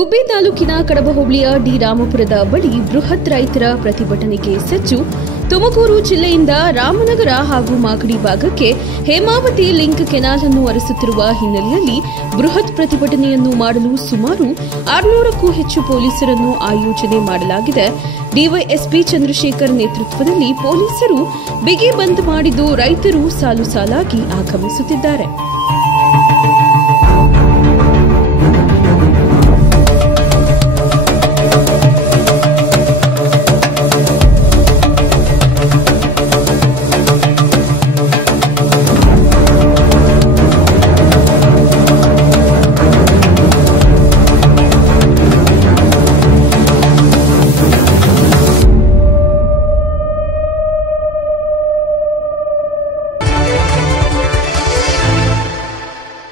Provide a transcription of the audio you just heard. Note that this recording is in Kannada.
ಗುಬ್ಬಿ ತಾಲೂಕಿನ ಕಡಬ ಹೋಬಳಿಯ ಡಿ ರಾಮಪುರದ ಬಳಿ ಬೃಹತ್ ರೈತರ ಪ್ರತಿಭಟನೆಗೆ ಸಜ್ಜು. ತುಮಕೂರು ಜಿಲ್ಲೆಯಿಂದ ರಾಮನಗರ ಹಾಗೂ ಮಾಗಡಿ ಭಾಗಕ್ಕೆ ಹೇಮಾವತಿ ಲಿಂಕ್ ಕೆನಾಲ್ ಅನ್ನು ಹರಿಸುತ್ತಿರುವ ಹಿನ್ನೆಲೆಯಲ್ಲಿ ಬೃಹತ್ ಪ್ರತಿಭಟನೆಯನ್ನು ಮಾಡಲು ಸುಮಾರು 600ಕ್ಕೂ ಹೆಚ್ಚು ಪೊಲೀಸರನ್ನು ಆಯೋಜನೆ ಮಾಡಲಾಗಿದೆ. ಡಿವೈಎಸ್ಪಿ ಚಂದ್ರಶೇಖರ್ ನೇತೃತ್ವದಲ್ಲಿ ಪೊಲೀಸರು ಬಿಗಿ ಬಂದ್ ಮಾಡಿದ್ದು ರೈತರು ಸಾಲು ಸಾಲಾಗಿ ಆಗಮಿಸುತ್ತಿದ್ದಾರೆ.